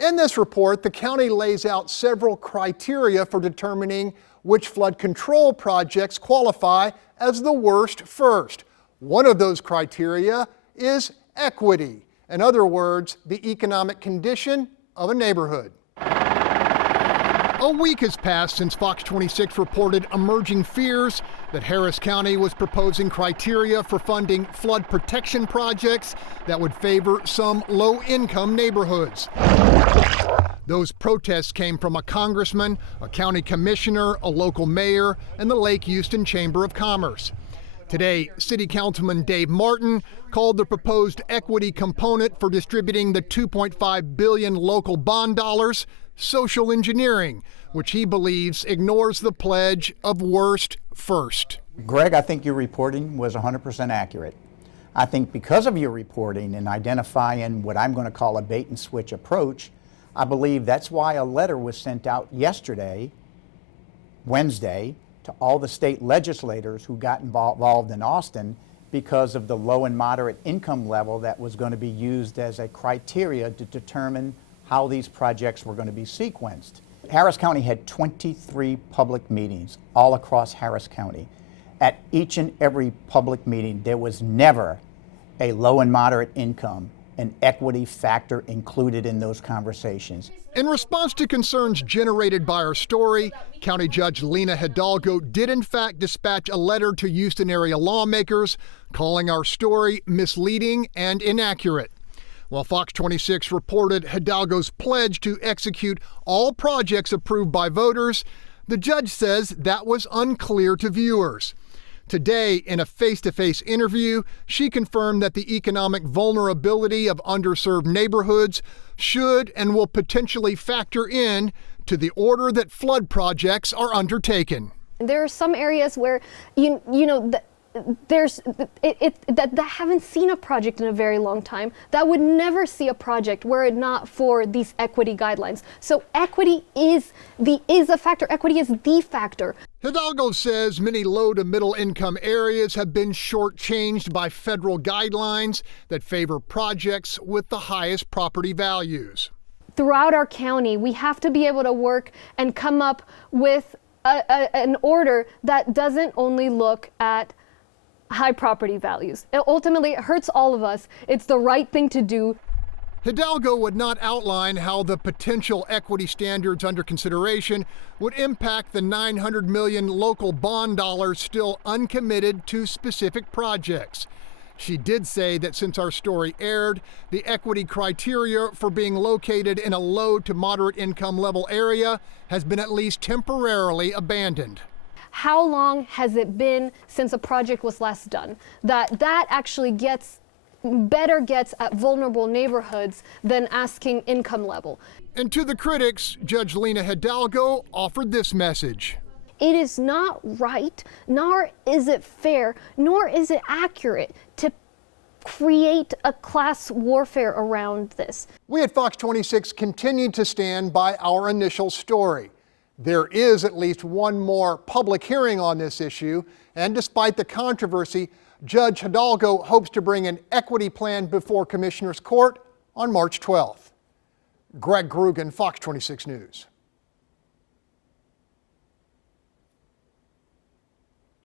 In this report, the county lays out several criteria for determining which flood control projects qualify as the worst first. One of those criteria is equity. In other words, the economic condition of a neighborhood. A week has passed since Fox 26 reported emerging fears that Harris County was proposing criteria for funding flood protection projects that would favor some low-income neighborhoods. Those protests came from a congressman, a county commissioner, a local mayor, and the Lake Houston Chamber of Commerce. Today, City Councilman Dave Martin called the proposed equity component for distributing the $2.5 billion local bond dollars social engineering, which he believes ignores the pledge of worst first. Greg, I think your reporting was 100% accurate. I think because of your reporting and identifying what I'm going to call a bait and switch approach, I believe that's why a letter was sent out yesterday, Wednesday, to all the state legislators who got involved in Austin because of the low and moderate income level that was going to be used as a criteria to determine how these projects were going to be sequenced. Harris County had 23 public meetings all across Harris County. At each and every public meeting, there was never a low and moderate income and equity factor included in those conversations. In response to concerns generated by our story, County Judge Lina Hidalgo did in fact dispatch a letter to Houston area lawmakers calling our story misleading and inaccurate. While Fox 26 reported Hidalgo's pledge to execute all projects approved by voters, the judge says that was unclear to viewers. Today, in a face-to-face interview, she confirmed that the economic vulnerability of underserved neighborhoods should and will potentially factor in to the order that flood projects are undertaken. There are some areas where, that haven't seen a project in a very long time, that would never see a project were it not for these equity guidelines. So equity is a factor. Equity is the factor. Hidalgo says many low to middle income areas have been shortchanged by federal guidelines that favor projects with the highest property values. Throughout our county, we have to be able to work and come up with an order that doesn't only look at high property values. Ultimately, it hurts all of us. It's the right thing to do. Hidalgo would not outline how the potential equity standards under consideration would impact the $900 million local bond dollars still uncommitted to specific projects. She did say that since our story aired, the equity criteria for being located in a low to moderate income level area has been at least temporarily abandoned. How long has it been since a project was last done? That actually gets at vulnerable neighborhoods than asking income level. And to the critics, Judge Lina Hidalgo offered this message. It is not right, nor is it fair, nor is it accurate to create a class warfare around this. We at Fox 26 continued to stand by our initial story. There is at least one more public hearing on this issue, and despite the controversy, Judge Hidalgo hopes to bring an equity plan before Commissioner's Court on March 12th. Greg Groogan, Fox 26 News.